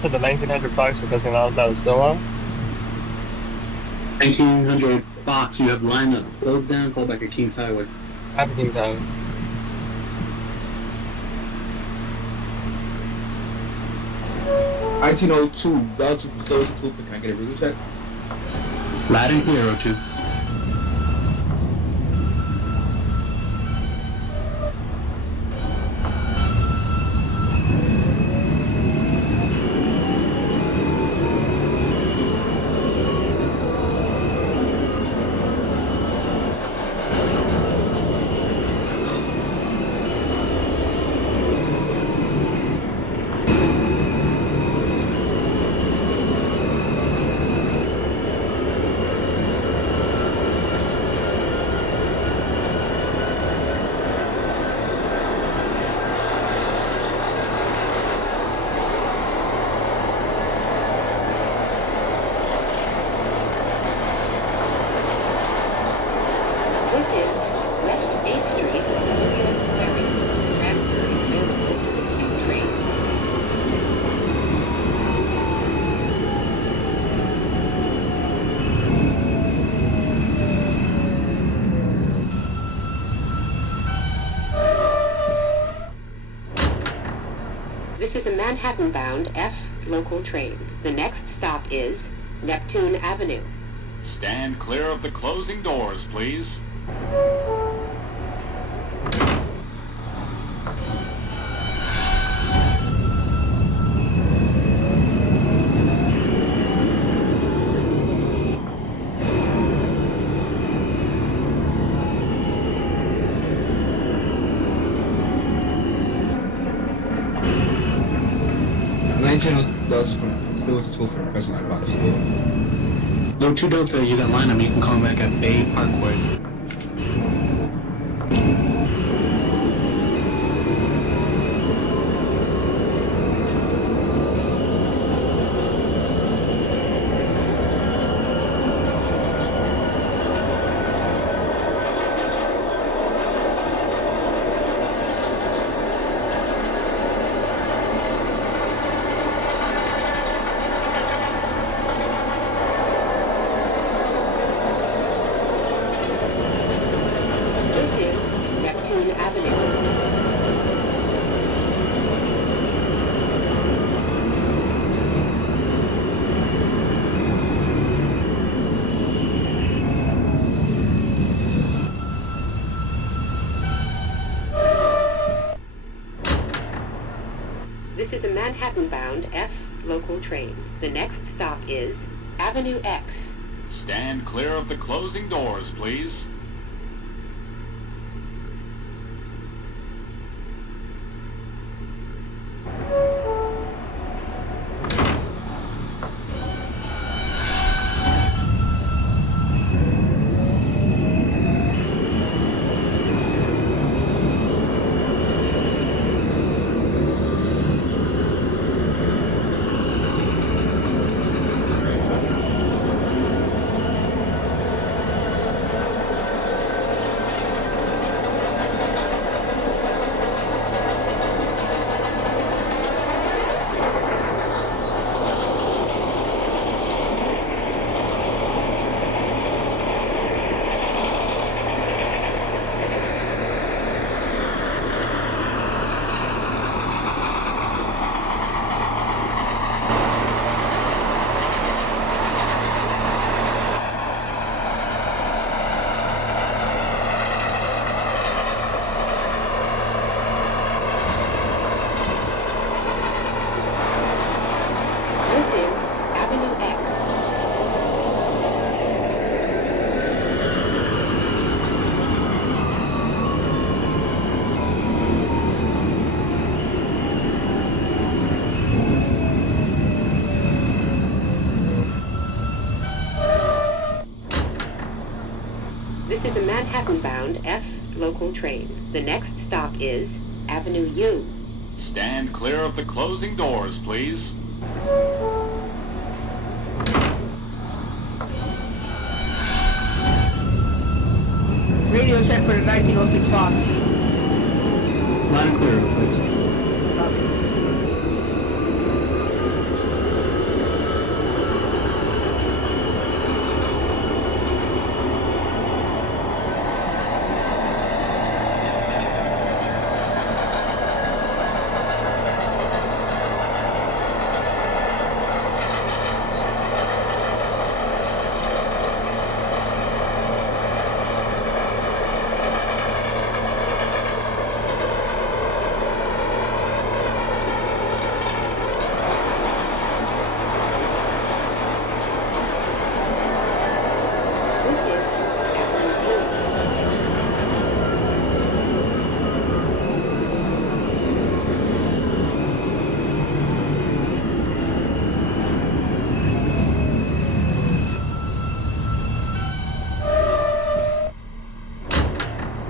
to the 1900 Fox requesting outbound Stillwell. 1900 Fox, you have lined up. Slowed down, call back your Team Highway. Aberdeen down. $1902, Delta for Story 2, can I get a reading check? Loud and clear, 02. This is a Manhattan-bound F local train. The next stop is Neptune Avenue. Stand clear of the closing doors, please. Delta from Story 2 for requesting outbound Stillwell. Low 2 Delta, you got line up. You can call back at Bay Parkway. This is a Manhattan-bound F local train. The next stop is Avenue X. Stand clear of the closing doors, please. This is a Manhattan-bound F local train. The next stop is Avenue U. Stand clear of the closing doors, please. Radio check for the 1906 Fox. Line clear, please. Copy.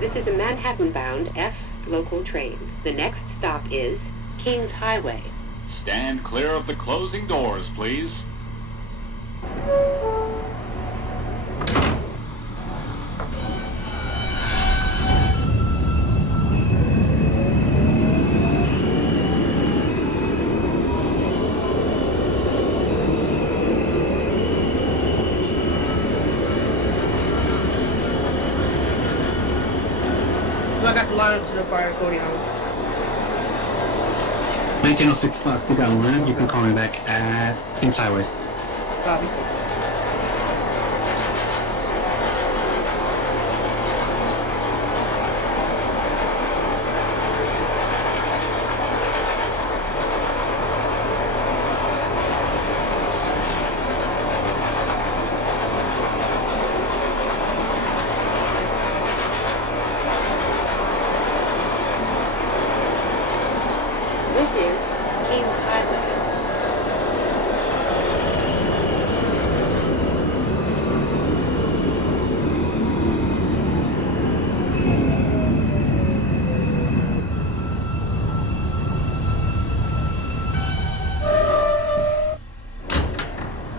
This is a Manhattan-bound F local train. The next stop is Kings Highway. Stand clear of the closing doors, please. I got the line up to the fire Cody on. 1906 you got a line up, you can call me back at Kings Highway. Copy. This is Kings Highway.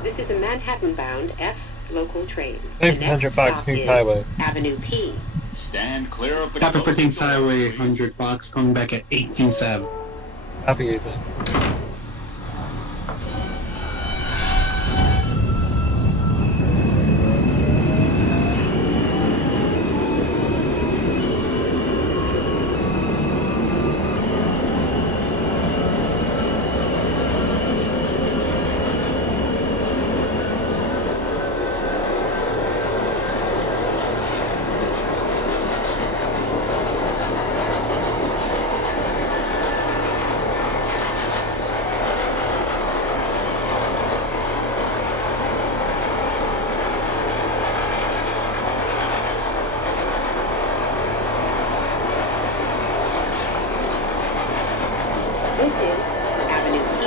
This is a Manhattan-bound F local train. Thanks, The next 100 Fox, stop Kings is Highway. Avenue P. Stand clear of the Copy for closing Kings doors, Highway, please. 100 box, coming back at 18th Ave. Copy, Ethan. This is Avenue E.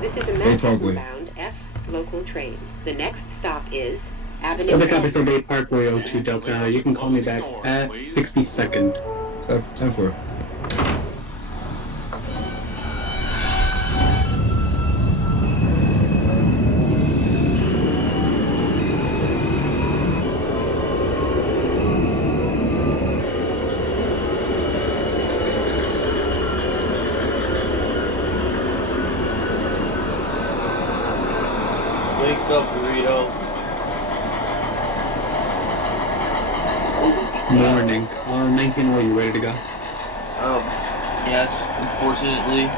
This is a Bay Parkway. Manhattan-bound F local train. The next stop is Avenue Other copy N. for Bay Parkway, 02 Delta, you can call me back at 62nd. 10-4. Wake up, burrito. Morning. 19, are you ready to go? Yes, unfortunately.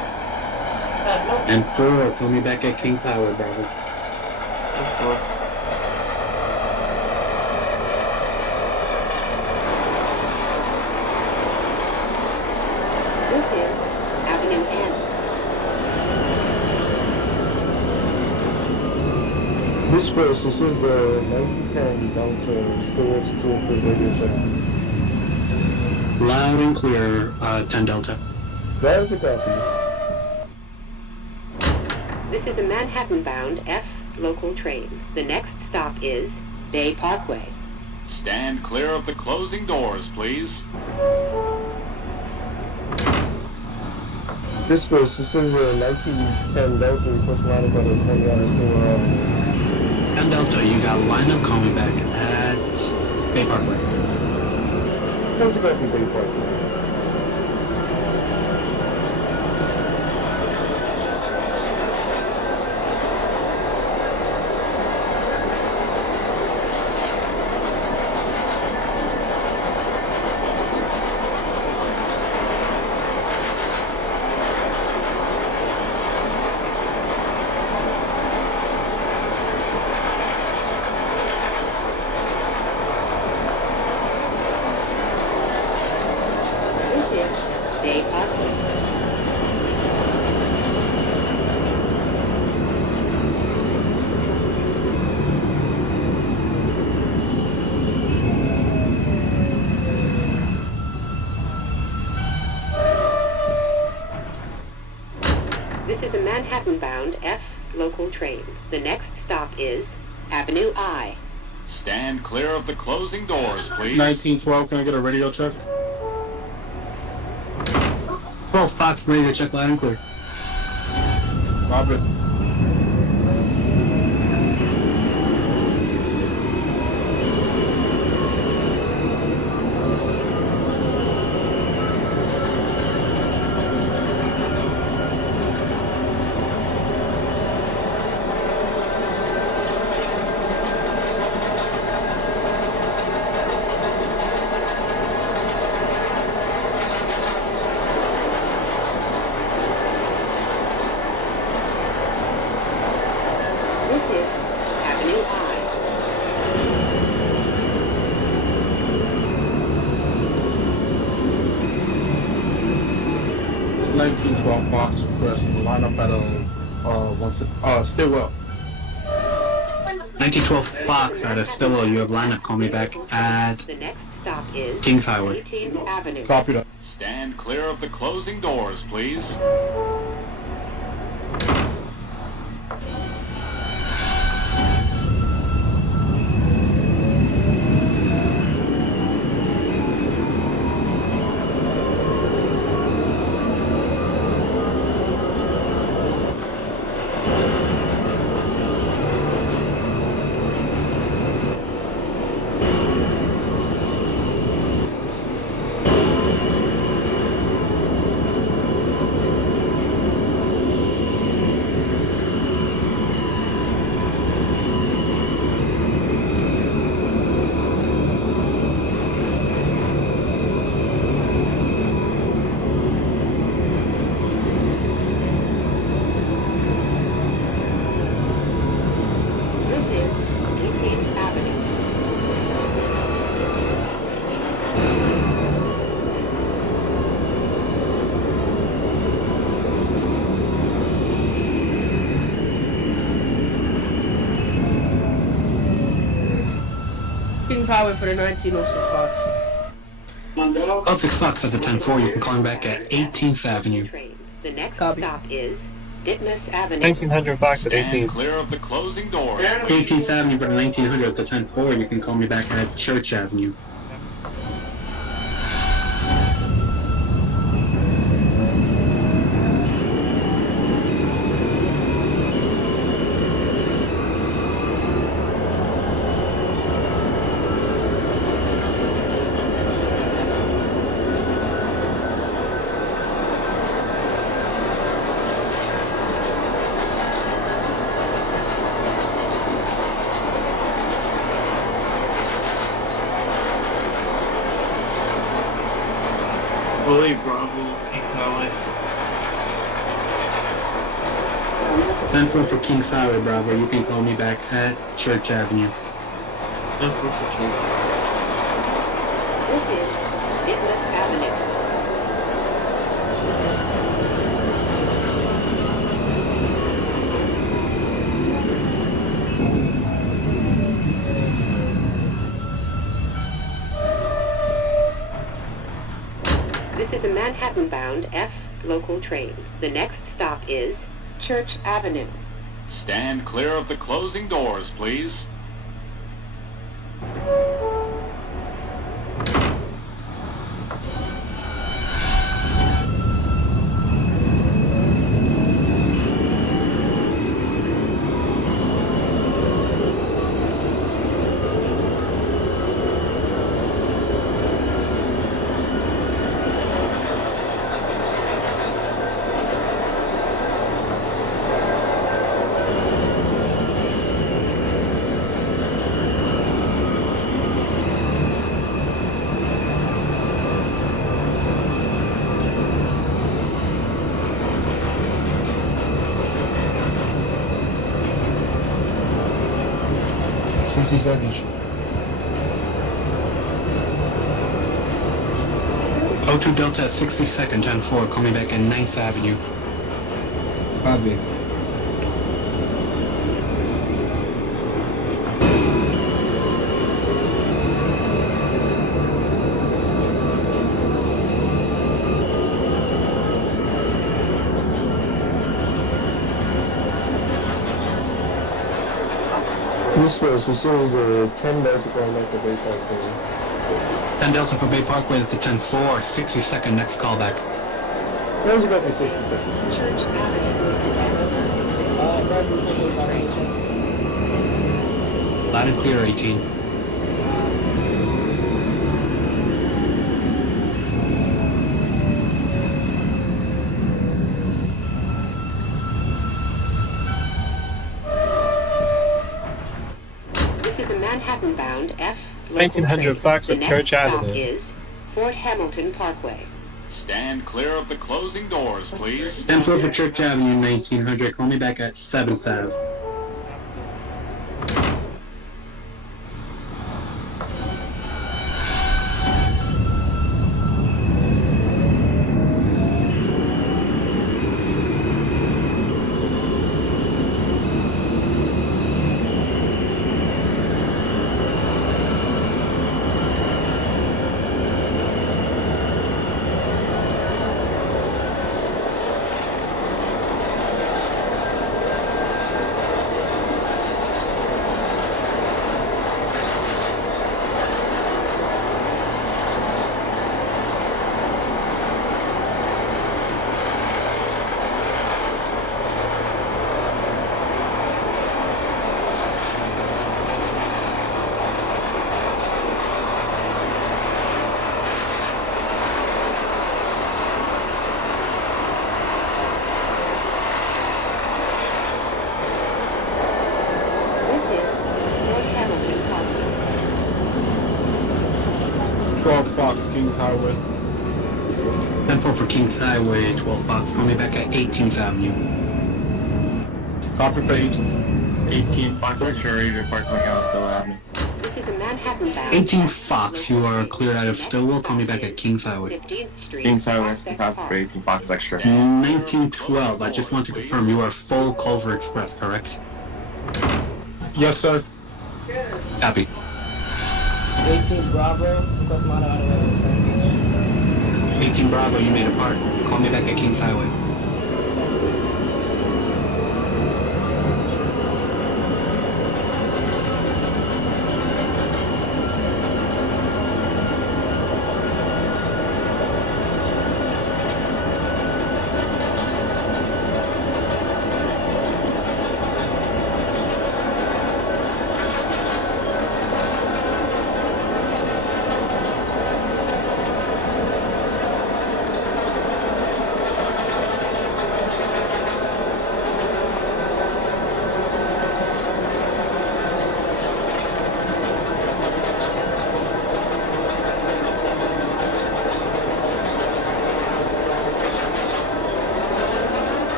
And 4, call me back at Kings Highway, brother. This is Avenue N. This is the 1910 Delta Storage Tool for radio check. Loud and clear, 10 Delta. That is a copy. This is a Manhattan-bound F local train. The next stop is Bay Parkway. Stand clear of the closing doors, please. This is a 1910 Delta request line up by the Pontiac store. 10 Delta, you got a lineup, call me back at Bay Parkway. That's a copy, Bay Parkway. is a Manhattan-bound F local train. The next stop is Avenue I. Stand clear of the closing doors, please. 1912, can I get a radio check? 12 Fox, ready to check loud and clear. Robert. This is Avenue I. 1912 Fox, press line up at Stillwell. 1912 Fox out of Stillwell, you have lineup, call me back at The next stop is Kings Highway. 18th Avenue. Copy that. Stand clear of the closing doors, please. This is 18th Avenue. Kings Highway for the 1906 Fox. Celtics Fox has a 10-4, you can call me back at 18th Avenue. Train. The next Copy. stop is Ditmas Avenue. 1900 Fox at Stand 18. clear of the closing doors. 18th Avenue for the 1900 at the 10-4, you can call me back at Church Avenue. Bully Bravo, Kings Highway. 10-4 for Kings Highway, Bravo, you can call me back at Church Avenue. This is Ditmas Avenue. This is a Manhattan-bound F local train. The next stop is Church Avenue. Stand clear of the closing doors, please. Seconds. 02 Delta at 62nd, 10-4, call me back at 9th Avenue. Copy. East-West, this is 10 Delta going back to Bay Parkway. 10 Delta for Bay Parkway, that's a 10-4, 60-second next callback. There's about the 60 seconds. Church Avenue. Loud and clear, 18. This is a Manhattan-bound F. 1900 Fox The at next Church stop Avenue. is Fort Hamilton Parkway. Stand clear of the closing doors, please. 10-4 for Church Avenue, 1900. Call me back at 7th Ave. This is Fort Hamilton Parkway. 12 Fox, Kings Highway. 10-4 for Kings Highway, 12 Fox. Call me back at 18th Avenue. Copy for 18 Fox, X-ray, radio park going out Still Avenue. This is a Manhattan-bound 18 Fox, you are cleared out of Stillwell. Call me back at Kings Highway. 15th Street. Kings Highway, Prospect copy Park. for 18 Fox, X-ray. 1912, I just want to confirm you are full Culver Express, correct? Yes, sir. Copy. 18 Bravo, request model out of 18 Bravo, you made a part. Call me back at Kings Highway. Parkway.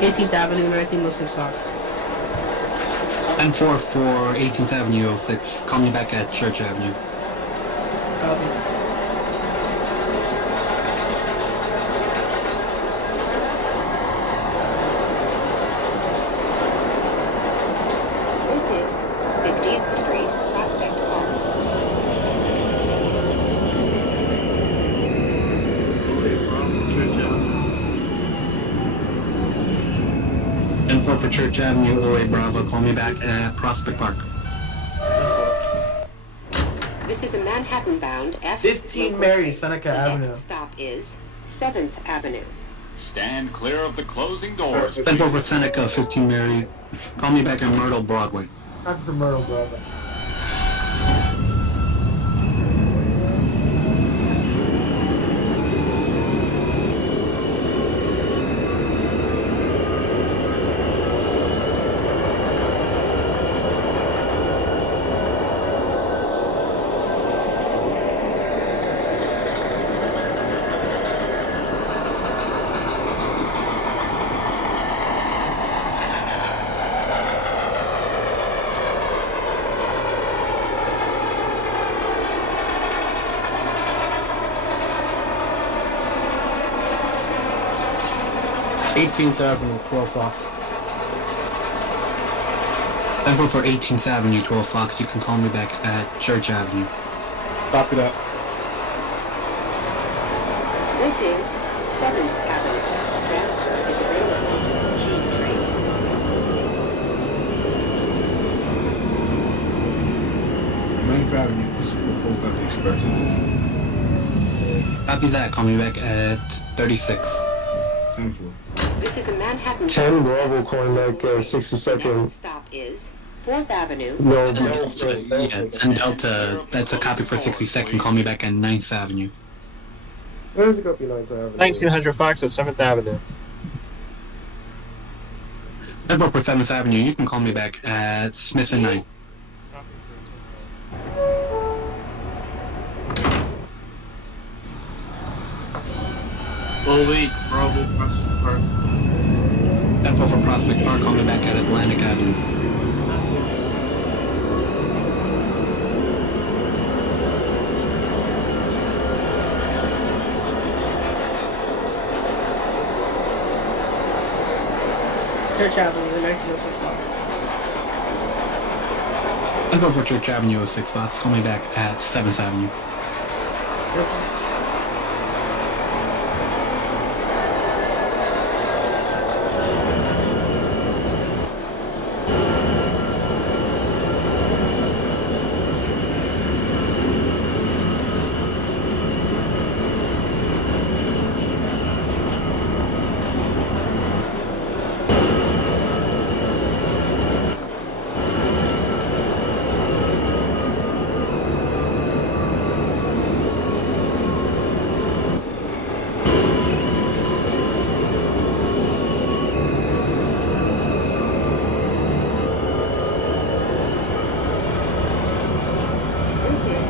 18th Avenue, 1906 Fox. 10-4 for 18th Avenue, 06. Call me back at Church Avenue. Copy. This is 15th Street, Prospect Park. Church Avenue. 10-4 for Church Avenue, OA Bravo. Call me back at Prospect Park. This is a Manhattan-bound F. 15 local Mary, train. Seneca The Avenue. next stop is 7th Avenue. Stand clear of the closing doors. 10-4 for Seneca, 15 Mary. Call me back at Myrtle Broadway. Not for Myrtle, brother. th Avenue, 12 Fox. 10-4 for 18th Avenue, 12 Fox. You can call me back at Church Avenue. Copy that. This is 7th Avenue. Transfer is available to G train. 9th Avenue, Pacific 4th Avenue Express. Copy that. Call me back at 36. 10-4. This is a Manhattan 10 Bravo calling back The 62nd. next stop is 4th Avenue. No, Yeah, and Delta, that's a copy for 62nd. Call me back at 9th Avenue. Where's the copy 9th Avenue? 1900 Fox at 7th Avenue. 10-4 for 7th Avenue. You can call me back at Smith and 9. Slowly, Bravo, Prospect Park. 10-4 for Prospect Park. Call me back at Atlantic Avenue. Church Avenue, the 1906 block. 10-4 for Church Avenue, 06 Fox. Call me back at 7th Avenue. Perfect. This is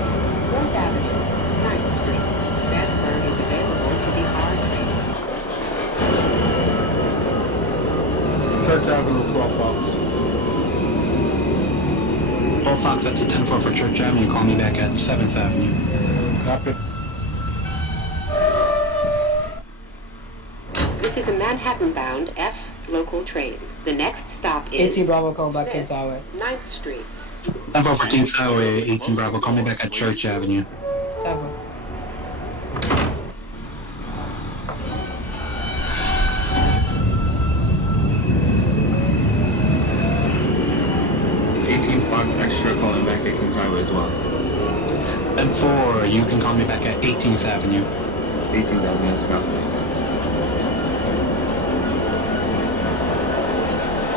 4th Avenue, 9th Street. Transfer is available to the R train. Church Avenue, 12 Fox. 12 Fox, that's a 10-4 for Church Avenue. Call me back at 7th Avenue. Copy. This is a Manhattan-bound F local train. The next stop is 18 Bravo calling back Kings Highway. 9th Street. 10-4 for Kings Highway, 18 Bravo. Call me back at Church Avenue. 7. Fox Extra calling back at Kings Highway as well. 10-4, you can call me back at 18th Avenue. 18th Avenue, yes, copy.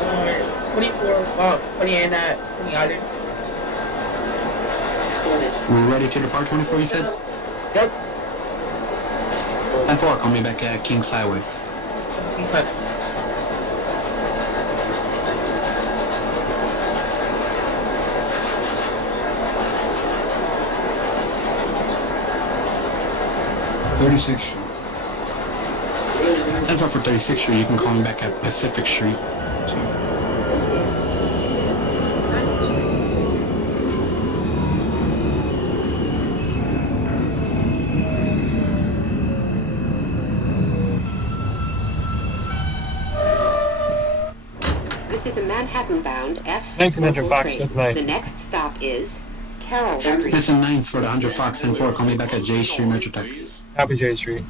Alright, 24, 28 at 20 island. Ready to depart 24, you said? Yep. 10-4, call me back at Kings Highway. Kings Highway. Thirty-sixth Street. 10-4 for 36th Street, you can call me back at Pacific Street. 10-4. This is a Manhattan-bound F 1900 local Fox, train. good night. The next stop is Carroll Street. 5th and 9th for the 100 Fox 10-4, call me back at J Street, Metro Texas. Copy J Street.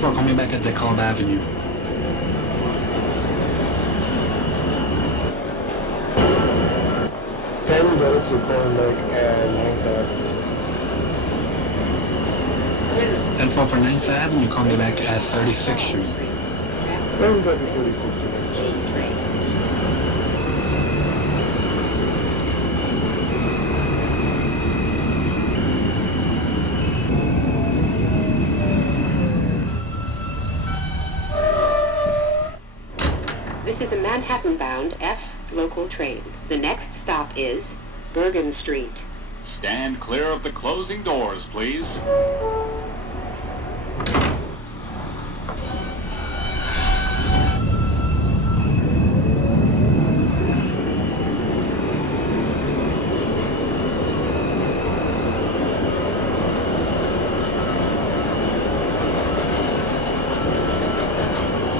Call me back at DeKalb Avenue. Ten boats are calling back at 9th Avenue. 10-4 for 9th Avenue, call me back at 36th Street. Everybody 36 minutes. This is a Manhattan-bound F local train. The next stop is Bergen Street. Stand clear of the closing doors, please.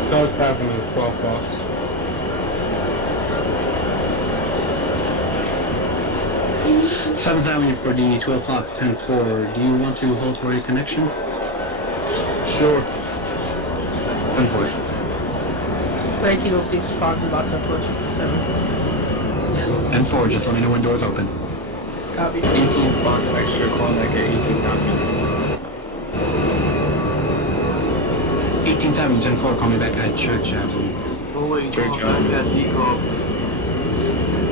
South Avenue, 12 Fox. Seventh Avenue for the 12 o'clock 10-4. Do you want to hold for a connection? Sure. 10-4. 1906 Fox about to approach 57. 10-4, just let me know when doors open. Copy. 18 Fox extra, call back at 18 Avenue. 18th Avenue, 10-4, call me back at Church Avenue. Church Avenue.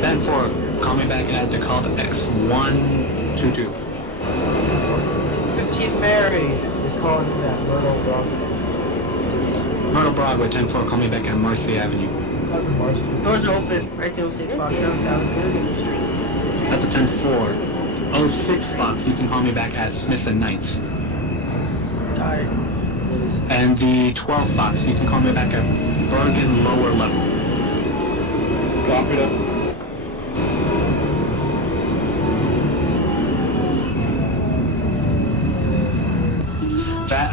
10-4, call me back at DeKalb X122. 15 Mary is calling in that Myrtle Broadway. Myrtle Broadway, 10-4, call me back at Marcy Avenue. Doors are open. 1906 Fox, 7th Avenue. Bergen Street. That's a 10-4. 06 Fox, you can call me back at Smith and Knights. Got it. And the 12 Fox, you can call me back at Bergen Lower Level. Copy that. That,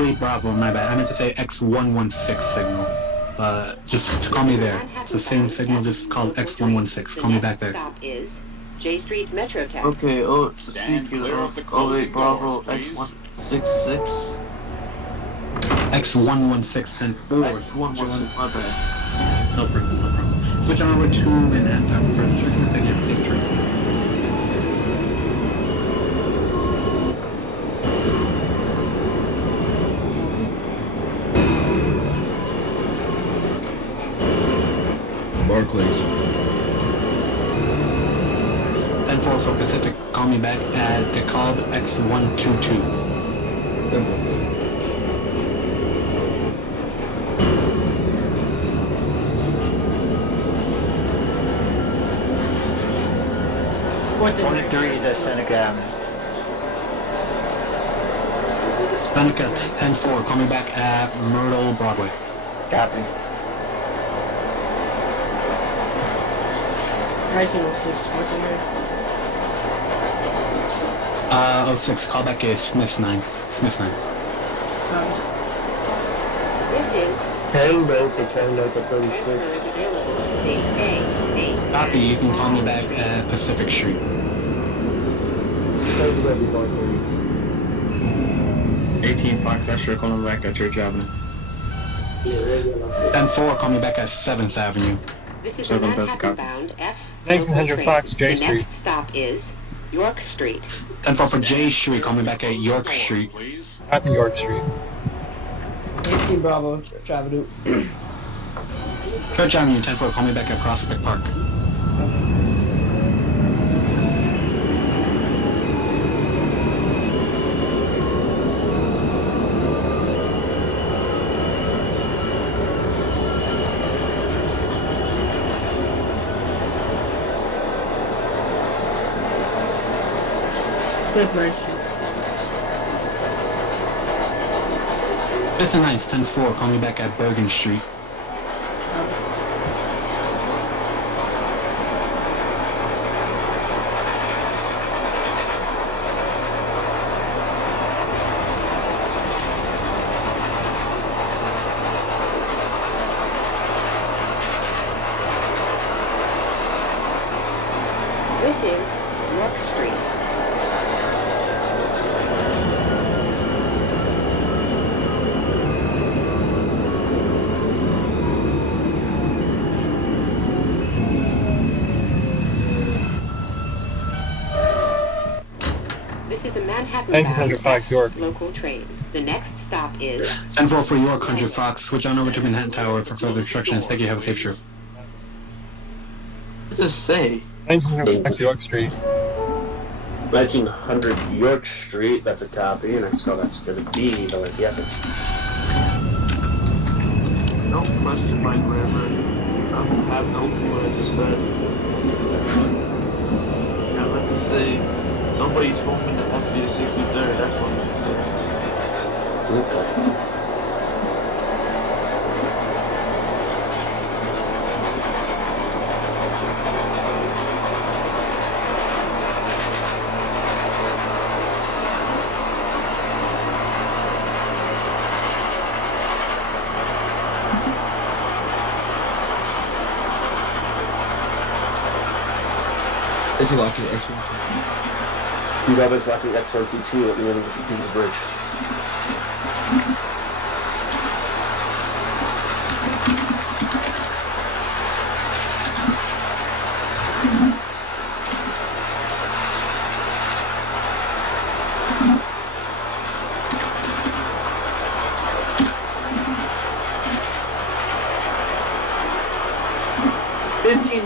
08 Bravo, my bad. I meant to say X116 signal. Just call me there. It's the same signal, just called X116. Call me back The there. next stop is J Street Metro Town. Okay, Stand speaking clear of of the closing 08 Bravo doors, please. X166. X116 10-4. X116, my bad. No problem, no problem. Switch on over to Manhattan for the church and take your safe trip. Barclays. 10-4 for Pacific, call me back at DeKalb X122. What the 23 to Seneca Avenue. Seneca 10-4, call me back at Myrtle Broadway. Copy. 1906 Fox, 06, call back at Smith 9. Smith 9. This is Tango to Tango to 36. transfers available to Base A. Copy, you can call me back at Pacific Street. Those are every Barclays. 18 Fox extra, call me back at Church Avenue. 10-4, call me back at 7th Avenue. This is a Seven Best Manhattan-bound F 1900 local Fox, train. J The Street. next stop is York Street. 10-4 for J Street, call me back at York Doors, Street. please. At York Street. 18 Bravo, Church Avenue. Church Avenue, 10-4, call me back at Prospect Park. Smith 9th Street. 5th and 9th, 10-4, call me back at Bergen Street. This is York Street. This is a Manhattan 1900 Fox York. local train. The next stop is 10-4 for York, 100 Fox. Switch on over to Manhattan Tower for further instructions. Thank you. Have a safe trip. Just say. 1900 Fox York Street. 1900 York Street, that's a copy. Next call, that's going to be the Lindsay Essex. Don't question my grammar. I have no clue what I just said. I meant to say, nobody's hoping to F you to 63rd. That's what I meant to say. Okay. It's lucky, X1. These others lucky X122 that we went into the bridge.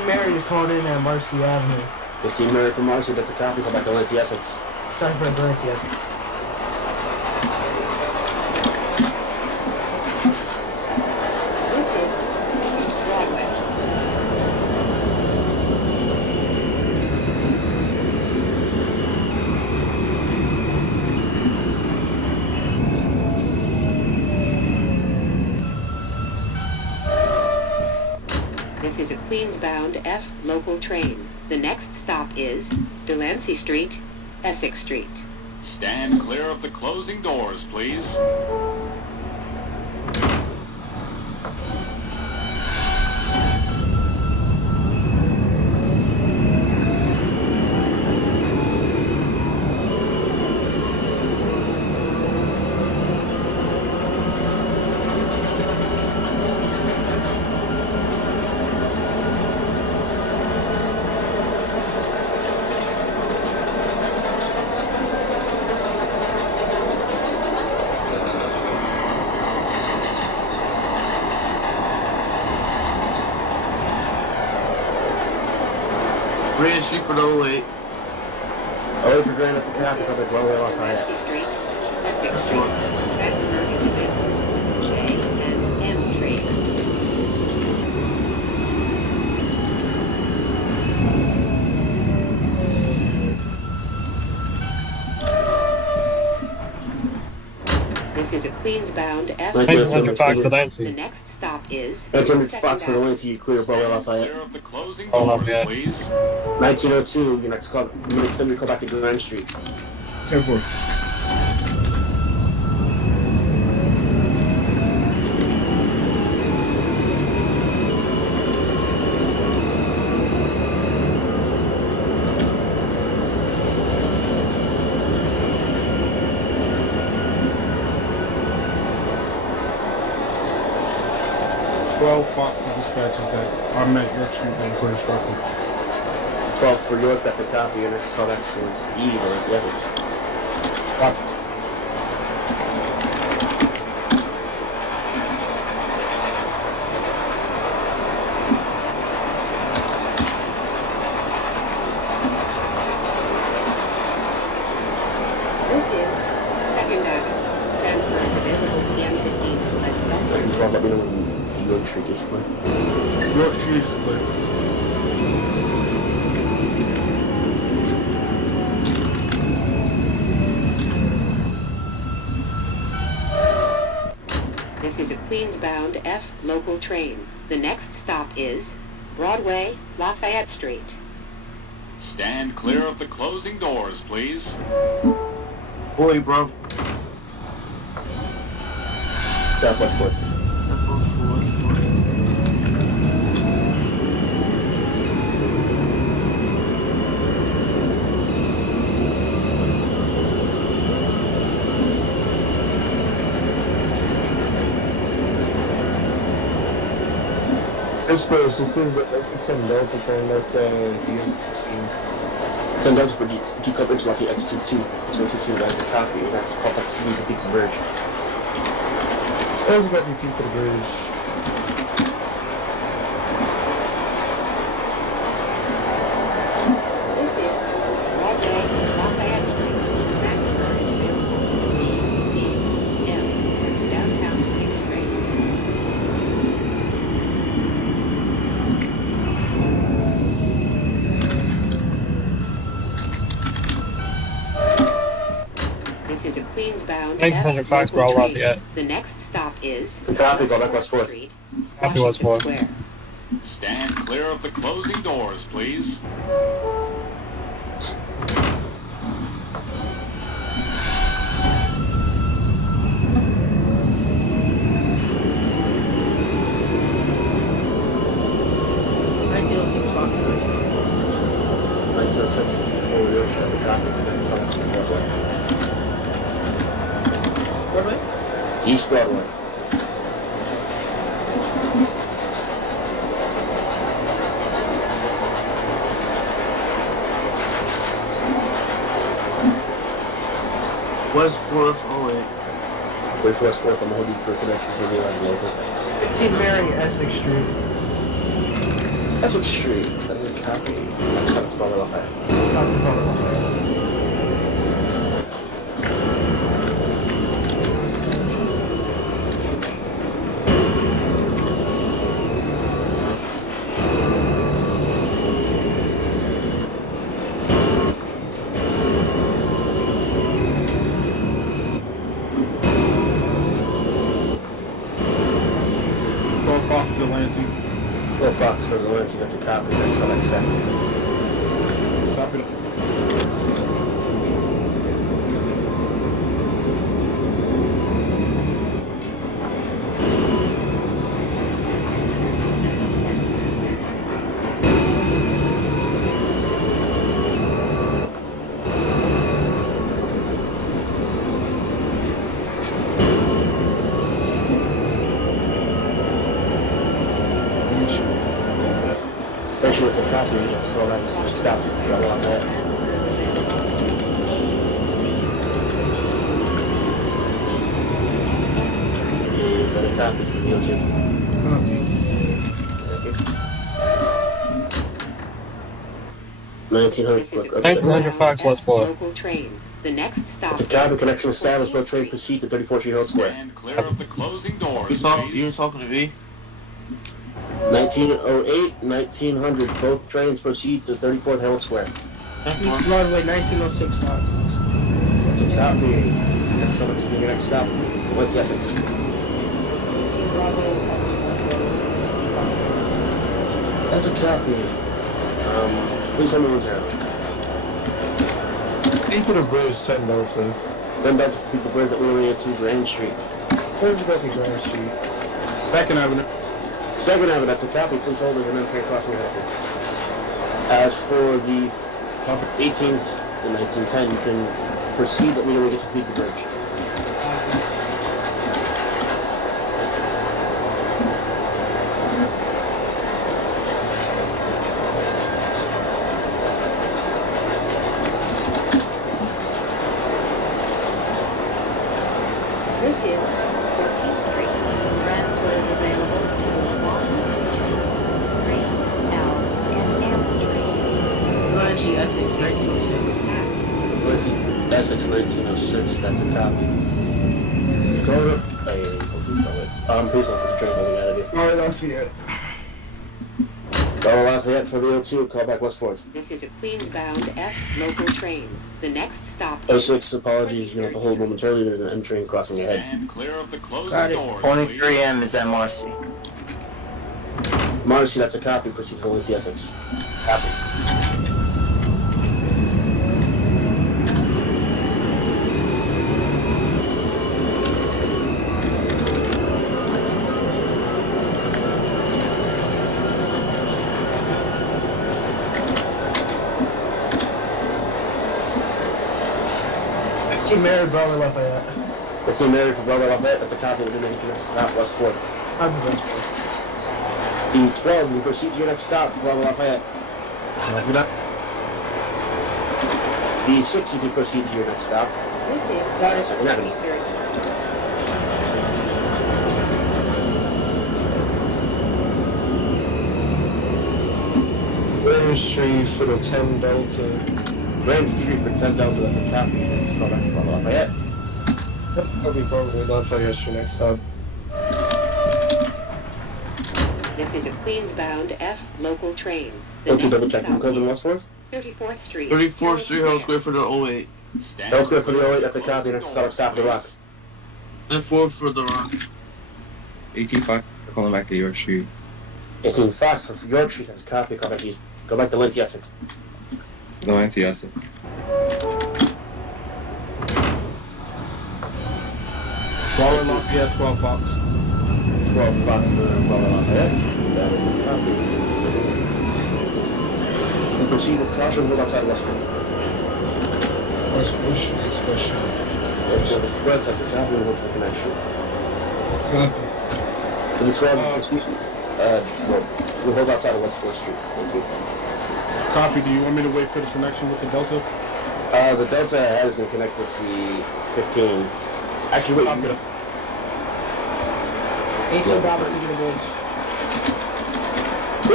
Mary is called in at Marcy Avenue. 15 Mary from Marcy, that's a copy. Come back to Lindsay Essex. Sorry for Lindsay Essex. this is Broadway. This is a Queens-bound F local train. The next stop is Delancey Street, Essex Street. Stand clear of the closing doors, please. Grand Street for the 08. Oh, for Grand, that's a copy. Come back Broadway, Lafayette. Delancey Street, Essex Street. Transfer to the J and M train. This is a Queens-bound F. 1900 Fox The Delancey. next stop is 1900 Fox for the Lindsay, clear Broadway, Lafayette. Clear of the closing Oh, doors, okay. please. 1902, your next call. Next time you call back to Grand Street. 10-4. Fox dispatches that I'm at York Street being put instructed. 12 for York, that's a copy. Your next call, that's going to be the Lindsay Essex. This is Second Avenue. Transfer is available to the M15 select I can bus. 12, let me know when York Street is clear. York Street is clear. This is a Queens-bound F local train. The next stop is Broadway, Lafayette Street. Stand clear of the closing doors, please. Boy, bro. Southwest Court. This is the Lexington Delta train that 10 Delta for decouple interlocking X22. X122, that's a copy. That's complex to leave the peak of the bridge. There's about the peak of the bridge. Queensbound 1900 Fox, we're all Lafayette. The next stop is It's a copy, go back West 4th. Street, Copy West 4th. Square. Stand clear of the closing doors, please. Broadway? East Broadway. West 4th, oh wait. Wait for West 4th, I'm holding for a connection for the local. 15 Mary, Essex Street. Essex Street, that is a copy. That's how it's probably Lafayette. Copy Brother Lafayette. Fox to Lansing. Well, Fox for the Lansing, that's a copy. That's how that's second. Copy. Make sure it's a copy, so that's stop. Go off that. Is that a copy for you too? Copy. Thank you. 1900. 1900 Fox, West 4th. Local train. The next stop It's a copy. Connection established. Both trains proceed to 34th Street Hill Square. Stand clear of the closing doors, You were please. talking to V? 1908, 1900. Both trains proceed to 34th Herald Square. East Broadway, 1906 Fox. It's a copy. Next one, it's your next stop. What's Essex? 18 Bravo, That's a copy. Please tell me what's here. East of the bridge, 10 Delta. 10 Delta to beat the bridge that we only had to Grand Street. Where'd you go to Grand Street? 2nd Avenue. 2nd Avenue, that's a copy. Please hold as an M train crossing ahead. As for the 18th and 1910, you can proceed that we don't get to beat the bridge. This is 14th Street. Transfers available to 1, 2, 3, L, and M trains. Blanche, Essex, 1906. Where's Essex 1906? That's a copy. Just go up. Please don't put the train holding out of you. Alright, Lafayette. Go Lafayette for the O2. Call back West 4th. This is a Queensbound F local train. The next stop 06, apologies. You're going to have to hold momentarily. There's an M train crossing ahead. Stand clear of the closing Got it. doors, Only please. 3M is at Marcy. Marcy, that's a copy. Proceed to Lindsay, Essex. Copy. Team Mary, Brother Lafayette. What's in Mary for Brother Lafayette? That's a copy of the next stop, West 4th. I'm good. The 12, you proceed to your next stop, Brother Lafayette. Copy that. The 6, you can proceed to your next stop. This is Got it. Second Avenue. 33rd Street. Green Street for the 10 Delta. Grand Street for 10 Delta, that's a copy. Let's go back to Bravo Lafayette. I'll be Broadway Lafayette Street next stop. This is a Queens-bound F local train. The Don't you next double check stop the code in is Westworth? 34th Street. 34th Street, Hell Square for the 08. Hell Square for the 08, that's a copy. Next stop, stop the Rock. And 4 for the Rock. 18-5, calling back to York Street. 18 Fox for York Street, that's a copy. Go back to Lindsay, Essex. No anti-Essex. Broadway Lafayette, 12 Fox. 12 Fox for Bravo Lafayette. That is a copy. So proceed with caution, go outside Westworth. Westworth Street Expression. Westworth Express, that's a copy. We'll look for connection. Copy. For the 12, we'll hold outside of West 4th Street. Thank you. Copy, do you want me to wait for the connection with the Delta? The Delta has been connected with the 15. Actually, wait. Copy. 18 Bravo, Eagle Bridge.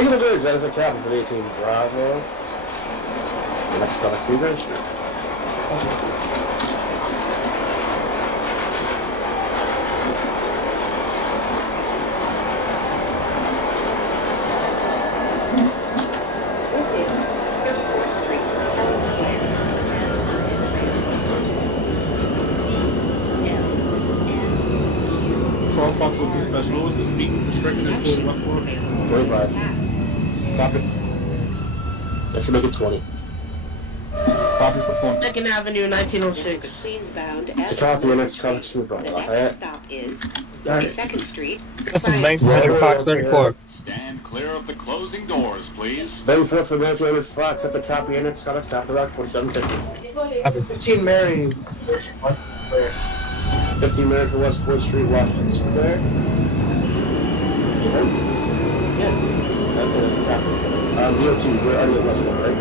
Eagle Bridge, that is a copy for the 18 Bravo. And let's go back to Grand Street. This is 34th Street, Helen Square. Transfer is available. D, F, N, Q. 12 Fox will be special. What was the speed restriction to Westworth? 25. Copy. That should make it 20. Copy for point. 2nd Avenue, This is 1906. a Queens-bound It's a F copy, and it's local coming to Bravo train. The Lafayette. next stop is 32nd Street. This is 1900 Fox 34. Stand clear of the closing doors, please. 34 for the 1900 Fox, that's a copy, and it's coming to the Rock, 4750. 15 Mary. 15 minutes for West 4th Street, Washington Square. You heard? Yeah. Okay, that's a copy. VO2, we're already at West 4th, right?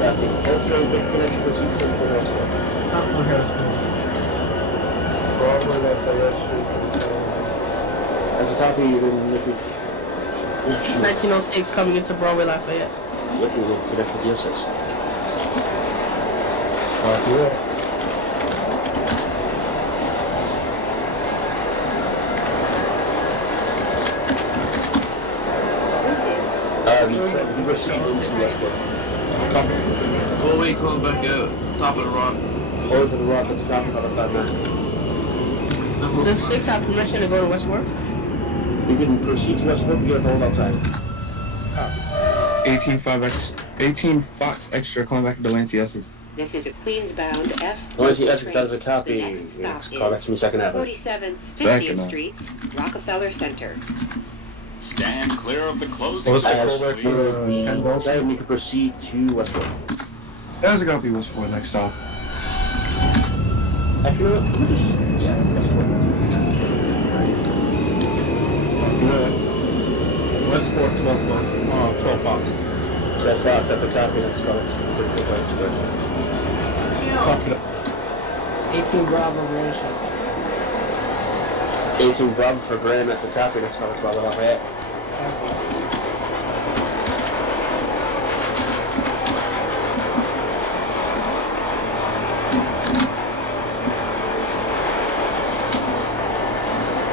Copy. Both trains make a connection with Super Critical West 4th. Broadway Lafayette Street for the 10. As a copy, you can look at... 1906 coming into Broadway Lafayette. Yep, you will connect with the 06. Copy that. This is You proceed into West 4th. Copy. 08 coming back out. Top of the Rock. Over for the Rock, that's a copy, called a 5-9. Does 6 have permission to go to Westworth? You can proceed to West 4th, you have to hold outside. 18 Fox extra calling back to Delancey Essex. This is a Queens-bound F. Delancey local Essex, that is a train. copy. The next stop Next call back to me, 2nd Avenue. 47th, Second 50th Street, Rockefeller Center. Stand clear of the closing What's that doors, call back please. to The 10 Delta? side, you can proceed to West 4th. That's a copy Westworth next stop. Actually, you know what? Let me just... Yeah, West 4th. Westport, 12 Fox. 12 Fox, that's a copy, that's called Super Critical West 4th. Copy that. 18 Bravo, Grand Street. 18 Bravo for Grand, that's a copy, that's called Bravo Lafayette.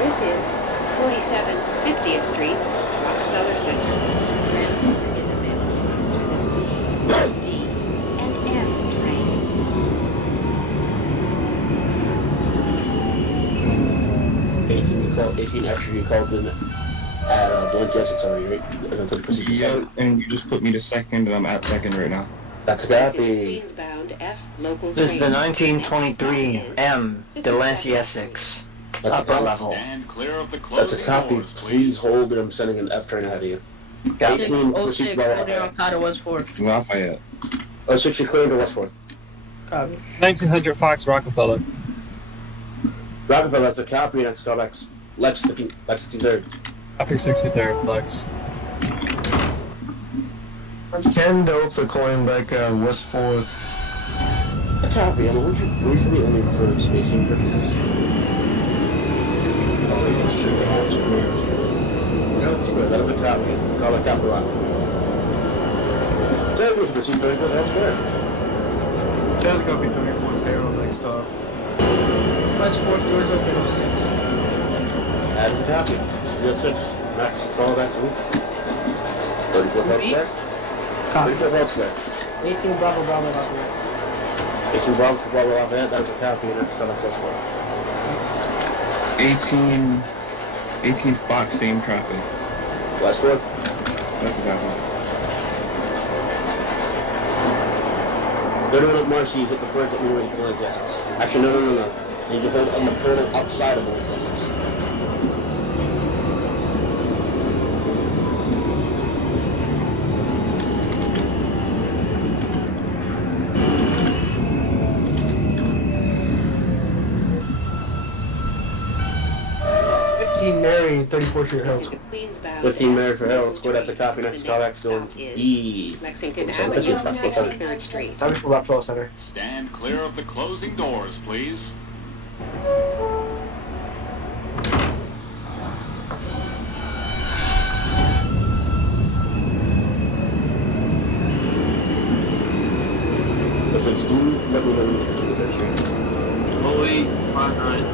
This is 47th, 50th Street, Rockefeller Center. Transfer is available. D and F trains. 18 extra you called in at Blunt Essex already, right? And then took the proceed to Yeah, second. and you just put me to second, and I'm at second right now. That's a This is copy. Queens-bound F local This is the train. 1923 M Delancey Essex. That's a Upper copy. level. Stand clear of the That's a closing copy. doors, Please hold it. I'm sending an F train ahead of you. Got 18, proceed to 06 Bravo holding Lafayette. outside of Westworth. Lafayette. 06, you're clearing to West 4th. Copy. 1900 Fox Rockefeller. Rockefeller, that's a copy, and that's called Lex 53rd. Copy 63rd Flex. 10 Delta calling back West 4th. A copy. I'm briefly only for spacing purposes. That's good. That is a copy. Call it Capital Rock. So we can proceed 34th Herald Square. There's gonna be 34th Herald next stop. West 4th doors open 06. That is a copy. 06. Max, call that's the week. 34th Herald Square. Copy. 34th Herald Square. 18 Bravo Bravo Lafayette. 18 Bravo for Bravo Lafayette. That is a copy, and that's West 4th. 18 Fox, same traffic. West 4th. That's a bad one. 31 at Marcy, hit the bird that we were in Valencia, Essex. Actually, no. You can hit on the bird outside of Valencia, Essex. Mary, 34th Street Herald. 15 Mary for Herald Square. That's a copy. Next callback's going to be Lexington 750th Avenue, Rockwell Center. 3rd Street. Time for Rockwell Center. Stand clear of the closing doors, please. So it's due. Let me know when you get to 23rd Street. 0859.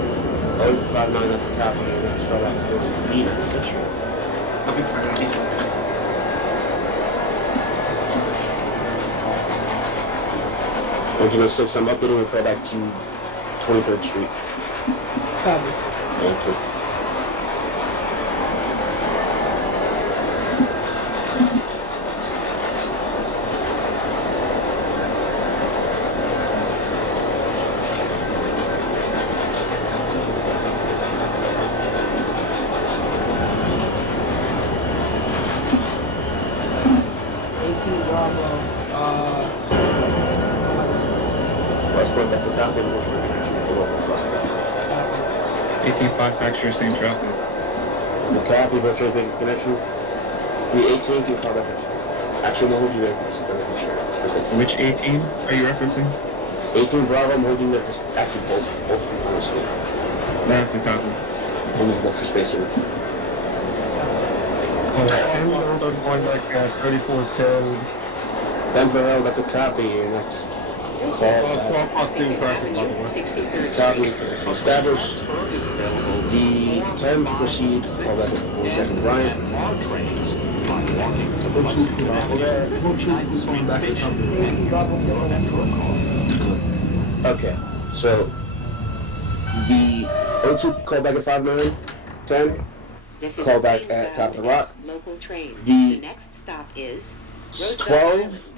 0859, that's a copy. Next callback's going to be 96th Street. Copy for 96. I'm updating the callback to 23rd Street. Copy. Thank you. Westport, that's a copy of the motion recognition below Westport. 18 Fox, Factory, same traffic. It's a copy of Westport making connection. The 18 can call back. Actually, we'll hold you there consistently, for sure. Which 18 are you referencing? 18 Bravo, I'm holding there for actually both honestly. That's a copy. Only both for spacing. 10 Delta calling back 34th Herald. 10 for Herald, that's a copy. Your next call. 12 Fox, same traffic, by the way. It's a copy. Establish. The 10 proceed. Call back at 42nd Bryant. Okay, so the O2 call back at 59, 10, call back at Top of the Rock. Local train. The next stop is 12,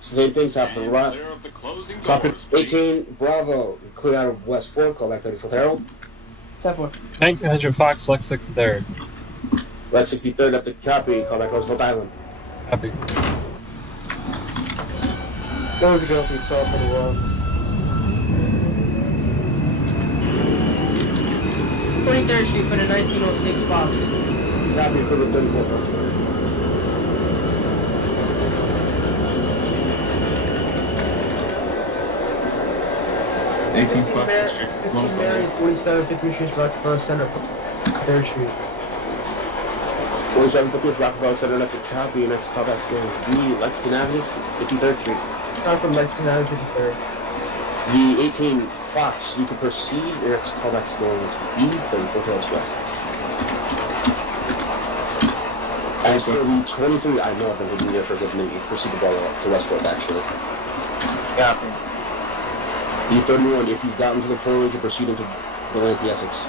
same thing, Top of the Rock. Clear of the closing Copy. doors, please. 18, Bravo, clear out of West 4th, call back 34th Herald. 10-4. 1900 Fox, Lex 63rd. Lex 63rd, that's a copy, call back Roosevelt Island. Copy. Those are gonna be top of the rock. 23rd Street for the 1906 Fox. Copy, equivalent 34th Herald. 18 Fox, Factory, 15 Mary, 47 50th Street, Rockefeller Center, 3rd Street. 4750th Rockefeller Center, that's a copy, next callback's going to be Lexington Avenue, 53rd Street. Time from Lexington Avenue, 53rd. The 18 Fox, you can proceed, your next callback's going to be 34th Herald Square. As for the 23, I know I've been holding there for a good minute, you can proceed to ball up to West 4th actually. Copy. The 31, if you've gotten to the point, you can proceed into Valencia, Essex.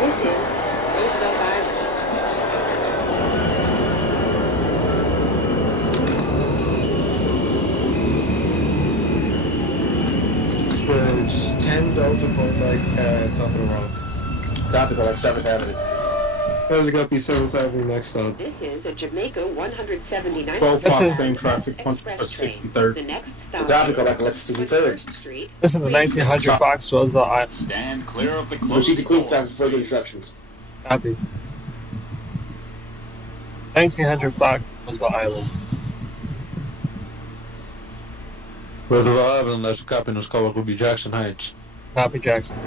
This is Roosevelt Island. Squares, 10 Delta calling back top of the rock. Copy, collect 7th Avenue. There's a copy 7th Avenue next stop. This is a Jamaica-179 12 This Fox is- Lane traffic, Express train. 63rd. The next stop Copy, is collect 63rd. 1st Street. This is the 1900 Fox Roosevelt Island. Stand clear of the Proceed closing to Queenstown doors, for further please. instructions. Copy. 1900 Fox Roosevelt Island. Roosevelt Island, that's a copy, nos call will be Jackson Heights. Copy, Jackson.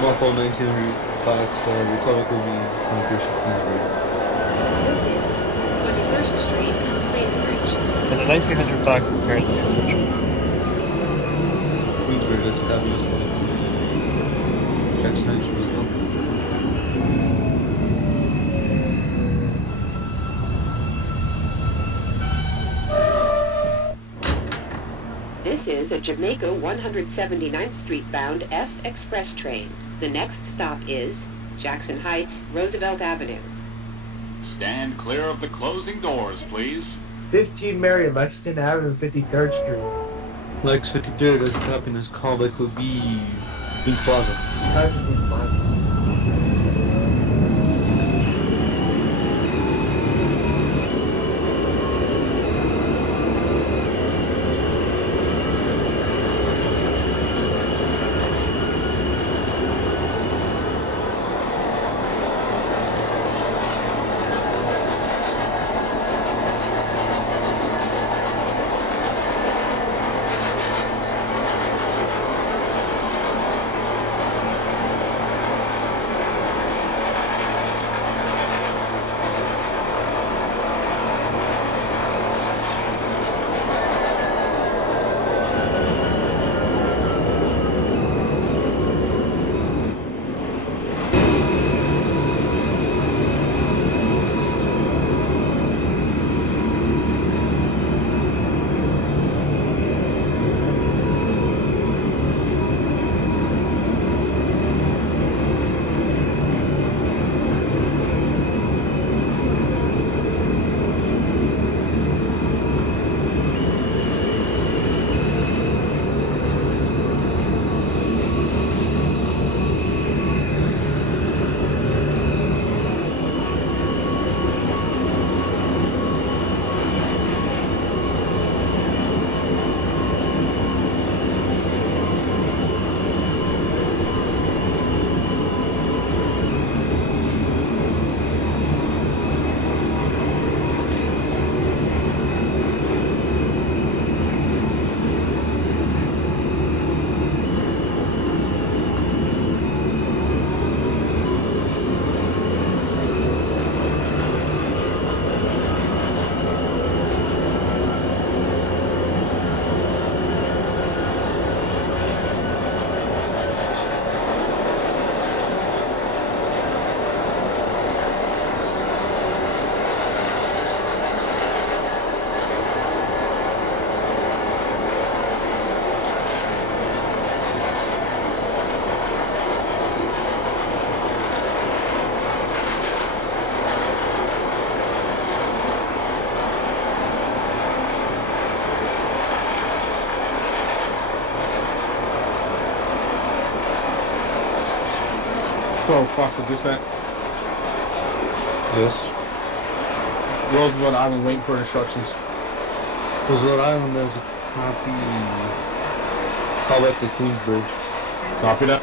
Buffalo 1900 Fox, Republic will be on Fisher Queensbury. This is 21st Street, Queensbridge. And the 1900 Fox is currently in motion. Queensbury, that's a copy, nos call Jackson Heights, Roosevelt. This is a Jamaica-179 Street bound F Express train. The next stop is Jackson Heights, Roosevelt Avenue. Stand clear of the closing doors, please. 15 Mary Lexington Avenue, 53rd Street. Lex 53rd, that's a copy, nos call will be Queens Plaza. So, Fox, the dispatch. Yes. Roosevelt Island, waiting for instructions. Roosevelt Island, there's a copy Call back to Queensbridge. Copy that.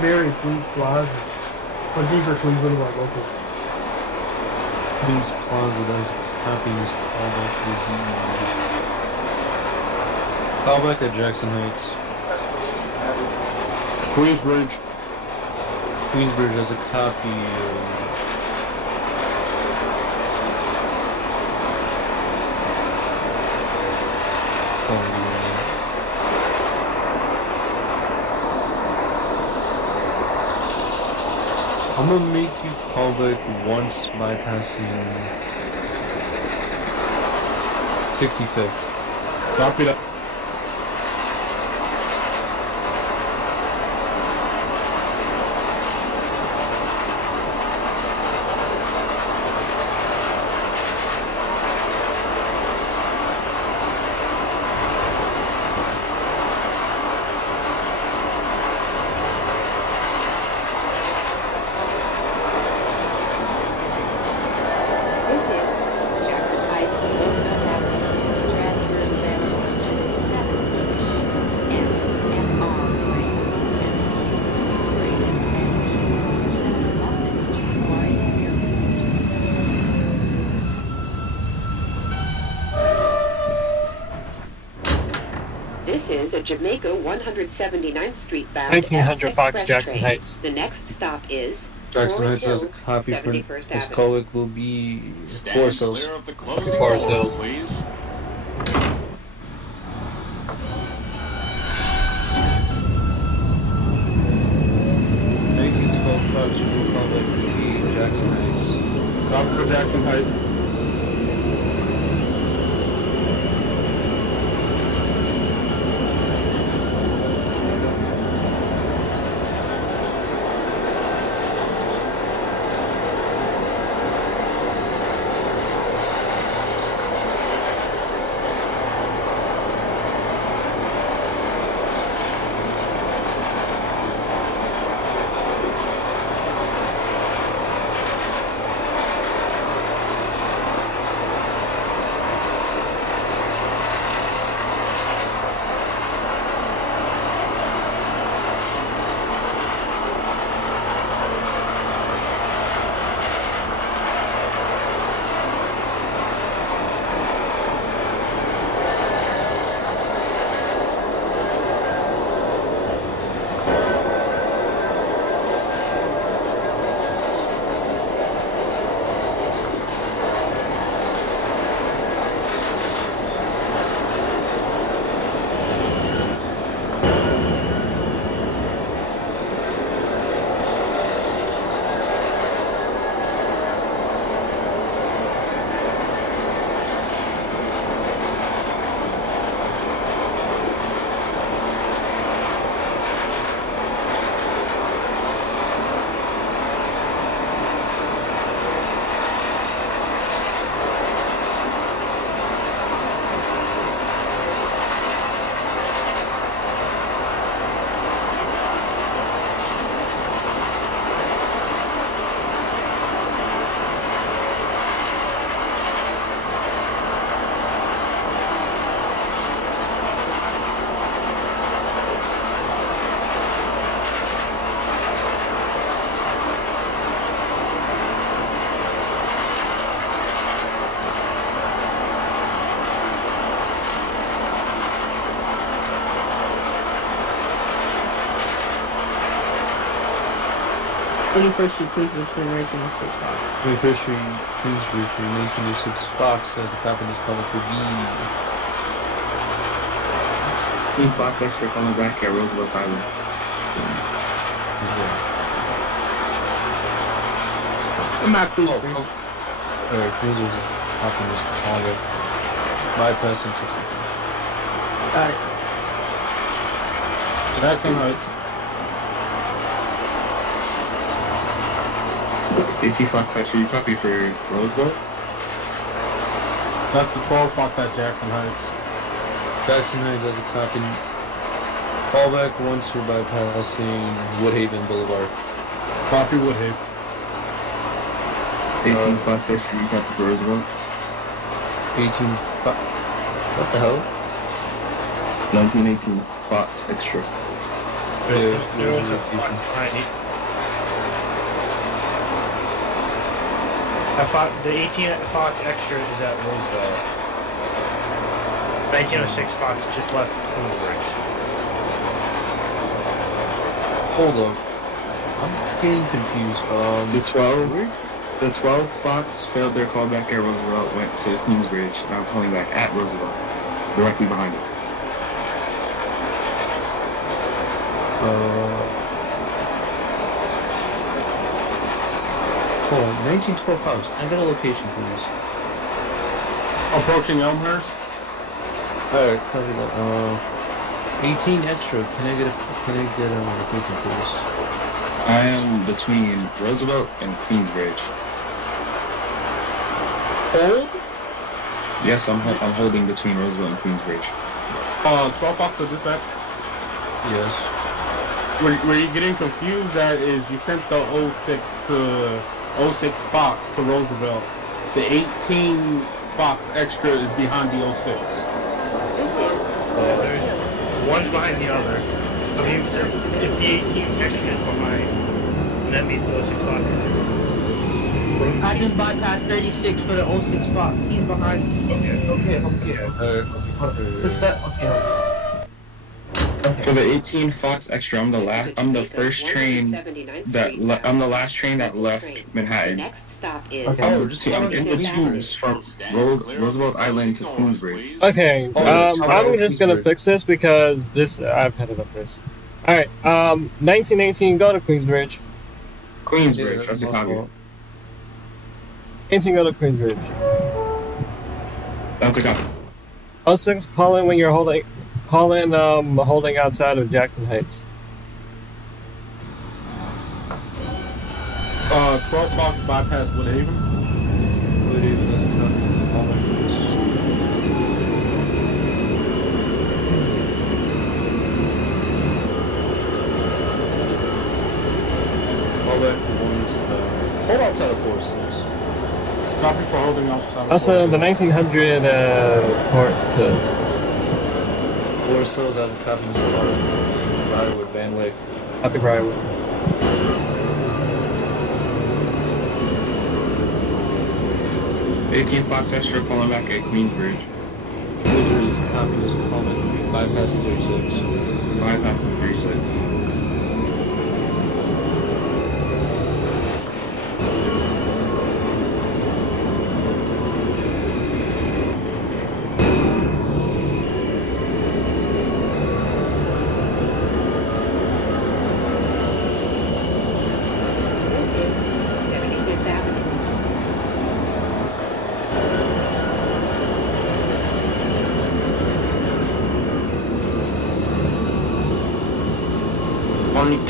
Mary Queens Plaza. For deeper Queens, one of our locals. Queens Plaza, that's copies. Call back at Jackson Heights. Queensbridge. Queensbridge has a copy. I'm gonna make you call back once bypassing 65th. Copy that. This is a Jamaica-179 Street bound 1900 F Fox, express Jackson train. Heights. The next stop is Jackson Forest Heights has a Hills, copy for 71st its Avenue. call will be Stand Forest Hills. clear of the closing Forest doors, Hills. please. Fox will call back to be Jackson Heights. Copy for Jackson Heights. 21st Street, Queensbridge, 1906 Fox. 21st Street, Queensbridge, 1906 Fox has a copy of this calling for B. Team Fox Extra calling back at Roosevelt Island. As well. I'm at Queensbridge. Alright, Queensbridge is copying this calling bypassing 61st. Got it. Jackson Heights. AT Fox Extra, you copy for Roosevelt? That's the 12 Fox at Jackson Heights. Jackson Heights has a copy. Callback once you're bypassing Woodhaven Boulevard. Copy Woodhaven. 18 Fox Extra, you copy for Roosevelt? 18 What the hell? 1918 Fox Extra. Where's your location? The 18 Fox Extra is at Roosevelt. 1906 Fox just left Queensbridge. Hold on. I'm getting confused. The 12 Fox failed their callback at Roosevelt, went to Queensbridge, now calling back at Roosevelt, directly behind it. Hold on. 1912 Fox. I got a location, please. Approaching Elmhurst? Alright, copy that. 18 extra. Can I get a location, please? I am between Roosevelt and Queensbridge. Hold? Yes, I'm holding between Roosevelt and Queensbridge. 12 Fox to dispatch? Yes. Where you're getting confused at is you sent the 06 Fox to Roosevelt. The 18 Fox Extra is behind the 06. One's behind the other. I mean, sir, if the 18 Extra is behind, that means the 06 Fox is... I just bypassed 36 for the 06 Fox. He's behind. Okay. For the 18 Fox Extra, I'm the first train I'm the last train that left Manhattan. The next stop is... I'm in between from Roosevelt Island to Queensbridge. Okay, I'm just gonna fix this because I've had it up this. Alright, 1918, go to Queensbridge. Queensbridge, that's a copy. 18, go to Queensbridge. That's a copy. 06, call in when you're holding outside of Jackson Heights. 12 Fox bypass Woodhaven. Woodhaven doesn't come. All my place. All that ones. Hold outside of Foresters. Copy for holding outside. That's the 1900 port tilt. Foresters has a copy of this car. Briarwood, Van Wyck. Happy Briarwood. $18 Fox Extra calling back at Queensbridge. Queensbridge is a copy of this comment. Bypassing 36. Bypassing 36.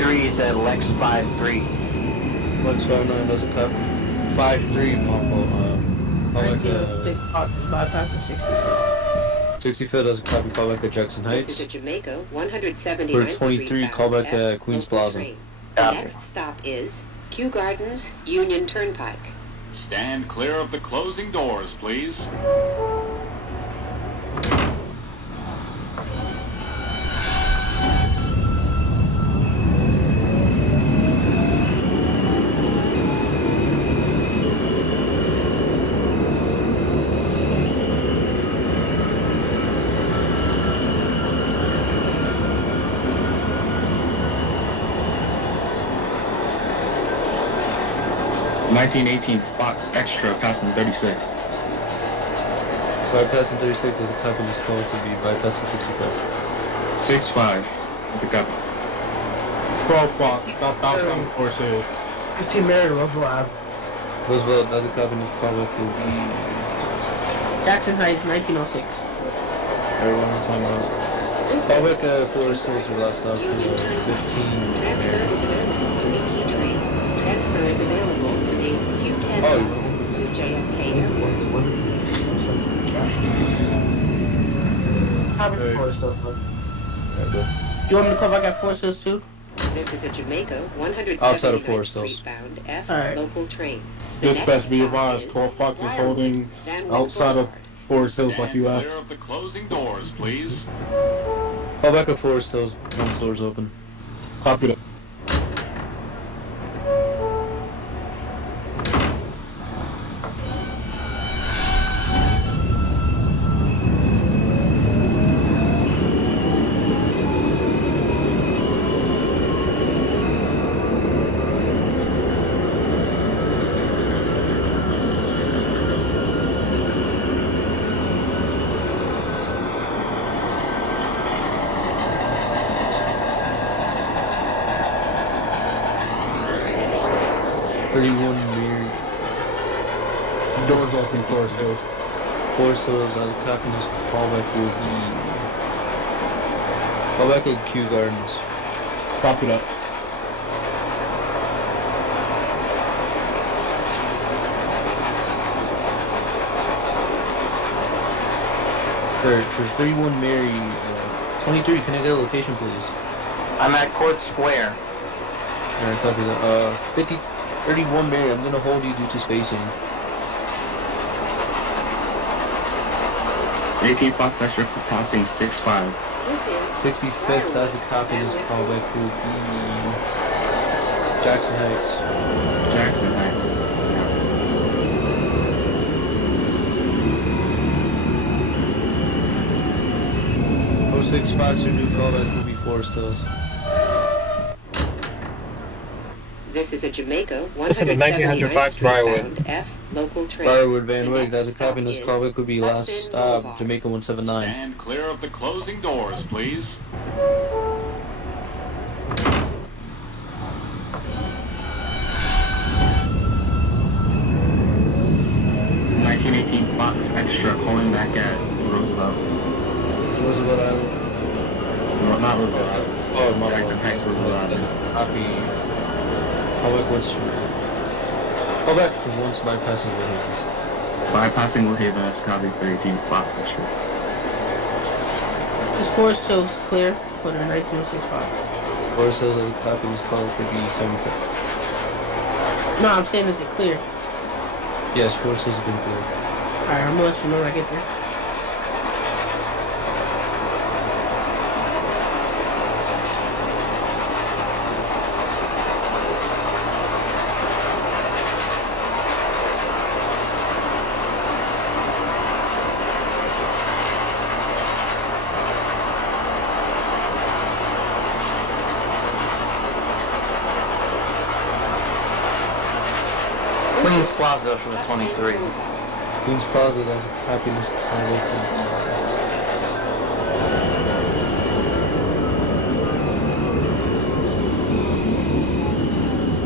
Is at Lex 53. Lex 59 doesn't cut. 53 awful. Bypass the 65th. 65th doesn't copy. Call back at Jackson This is Heights. the Jamaica-179 For 23, call back at Queens Plaza. The next stop is Kew Gardens, Union Turnpike. Stand clear of the closing doors, please. 1918 Fox Extra passing 36. Bypassing 36 as a copy in this call could be bypassing 65. 6-5 with the copy. 12 Fox, southbound 74 Hills. 15 Mary, Roswell Ave. Roosevelt as a copy in this call will be Jackson Heights, 1906. everyone on time out. Callback Forest Hills your last stop for 15 Mary. Transfer is available to the Q10 Oh, you bus want to JFK Airport. You want me to call back at Forest Hills too? This is a Jamaica Outside of 179 Forest Street Hills. bound F Alright. local train. The Dispatch, next be stop advised, is 12 Fox is Briarwood, holding Van Wyck outside of Boulevard. Forest Hills like Stand you clear asked. of the closing doors, please. Callback at Forest Hills once doors open. Copy that. Doors open, Forest Hills. Forest Hills as a copy in this callback will be callback at Kew Gardens. Copy that. For 31 Mary, 23, can I get a location please? I'm at Court Square. Alright, copy that. 31 Mary, I'm gonna hold you due to spacing. 18 Fox Extra passing 6-5. 65th as a copy in this callback will be Jackson Heights. Jackson Heights. 06 Fox, your new callback will be Forest Hills. This is a Jamaica This is a 1900 Fox Briarwood. F local train. Briarwood Van The Wyck, next as a copy in this stop callback is would be last Hudson stop, Boulevard. Jamaica-179. Stand clear of the closing doors, please. Fox Extra calling back at Roosevelt. Roosevelt Island. No, not Roosevelt. Oh, my Jackson Heights, Roosevelt As a Island. copy. Callback once. Callback once bypassing Woodhaven. Bypassing Woodhaven as copy for 18 Fox Extra. Is Forest Hills clear for the 1906 Fox? Forest Hills as a copy, this call could be 75th. No, I'm saying is it clear? Yes, Forest Hills has been cleared. Alright, I'm gonna let you know when I get there. Queens Plaza from the 23. Queens Plaza has a copy in this call.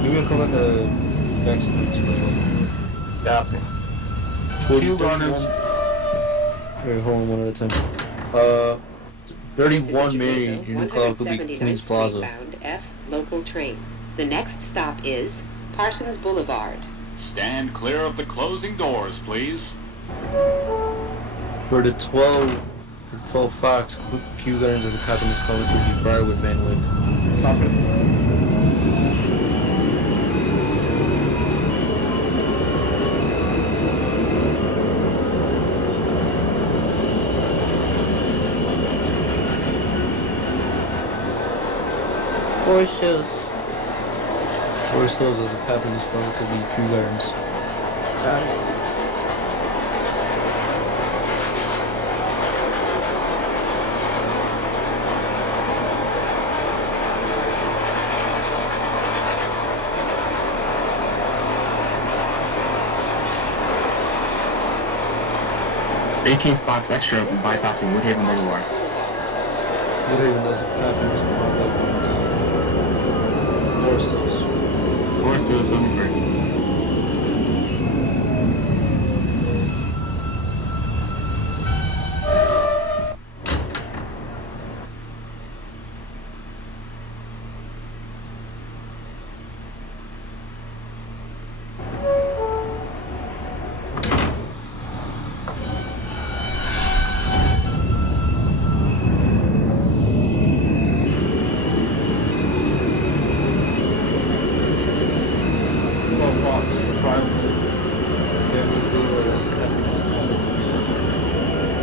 You're gonna call it the Jackson Heights as well. Copy. 31. Alright, hold on one at a time. 31 Mary, your new call could be 179th Queens Plaza. Bound F local train. The next stop is Parsons Boulevard. Stand clear of the closing doors, please. For 12 Fox, Q Gardens as a copy in this call could be Briarwood Van Wyck. Forest Hills. Forest Hills as a copy in this call could be Q Gardens. Got it. 18 Fox Extra bypassing Woodhaven Boulevard. Woodhaven doesn't happen. It's callback. Forest Hills. Forest Hills 71st.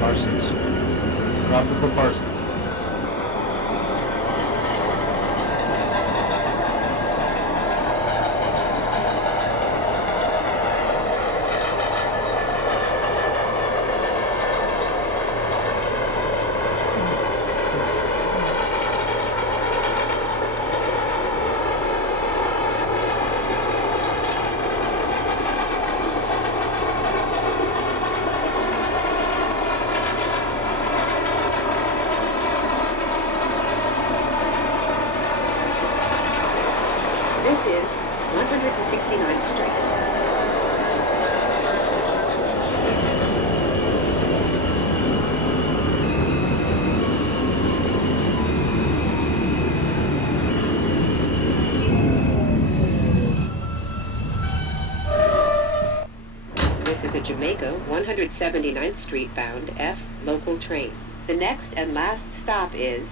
Parsons. Drop it for Parsons. This is 169th Street. This is a Jamaica 179th Street bound F local train. The next and last stop is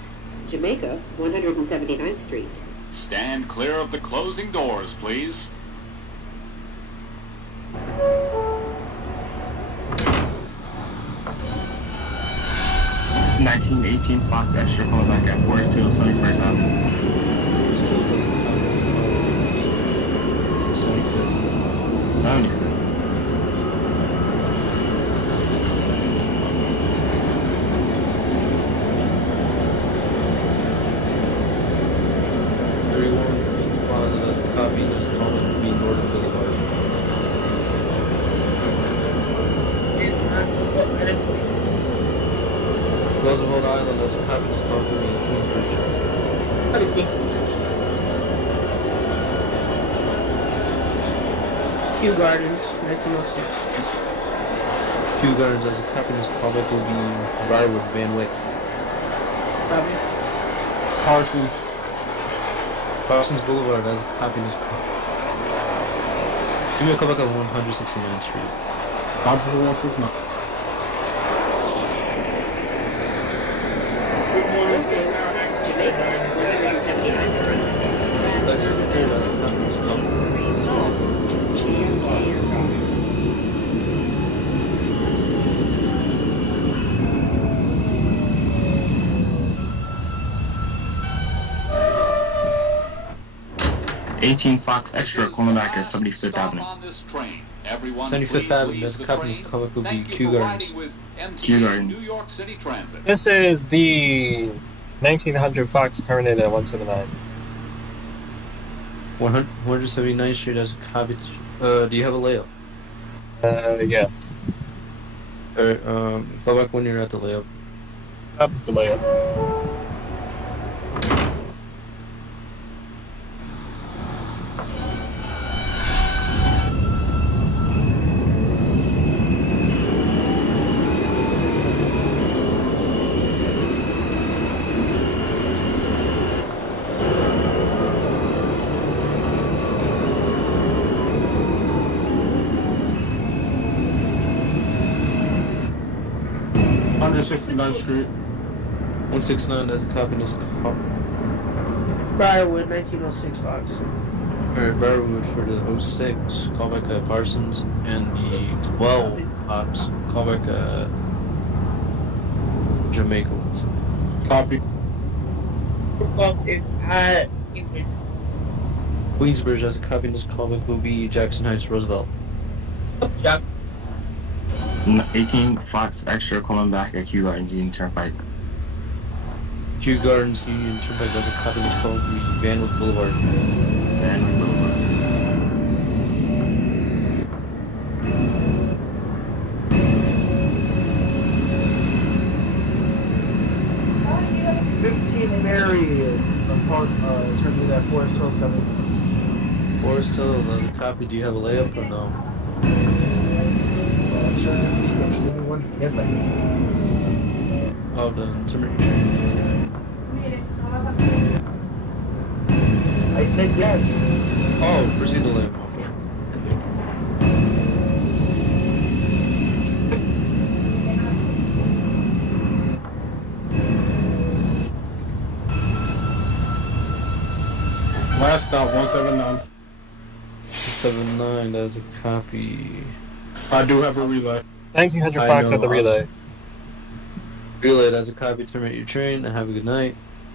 Jamaica 179th Street. Stand clear of the closing doors, please. Nineteen 18 Fox Extra coming back at Forest Hills 71st Avenue. Forest Hills doesn't happen. It's called 75th. 75th. Plaza doesn't copy this comment would be Northern Boulevard. Roosevelt Island doesn't copy this comment would be Queensbridge. Kew Gardens, 1906. Kew Gardens doesn't copy this comment would be Briarwood, Van Wyck. Copy. Parsons. Parsons Boulevard has a happiness car. Give me a call back at 169th Street. Copy for 169. Lexington today has a happiness car. It's awesome. 18 Fox Extra coming back at 75th Avenue. 75th Avenue, there's a company's comic will be Kew Gardens. Kew Gardens. This is the 1900 Fox Terminator 179. 179th Street has a copy. Do you have a layout? Yeah. Alright, call back when you're at the layout. Up the layout. Street. 169 has a copy in his car. Briarwood, 1906 Fox. Alright, Briarwood for the 06, call back at Parsons, and the 12 Fox, call back at Jamaica. Copy. Queensbridge has a copy in his call back will be Jackson Heights, Roosevelt. 18 Fox Extra coming back at Kew Gardens Union Turnpike. Kew Gardens Union Turnpike has a copy in his call will be Van Wyck Boulevard. Van Wyck Boulevard. turn me that Forest Hill 7. Forest Hills, as a copy, do you have a layup or no? Sure, description, anyone? Yes, I do. Oh, then terminate your train. I said yes. Oh, proceed to layup, my friend. Last stop, 179. 79, that's a copy. I do have a relay. 1900 I Fox know, at the relay. Relay, that's a copy, terminate your train, and have a good night.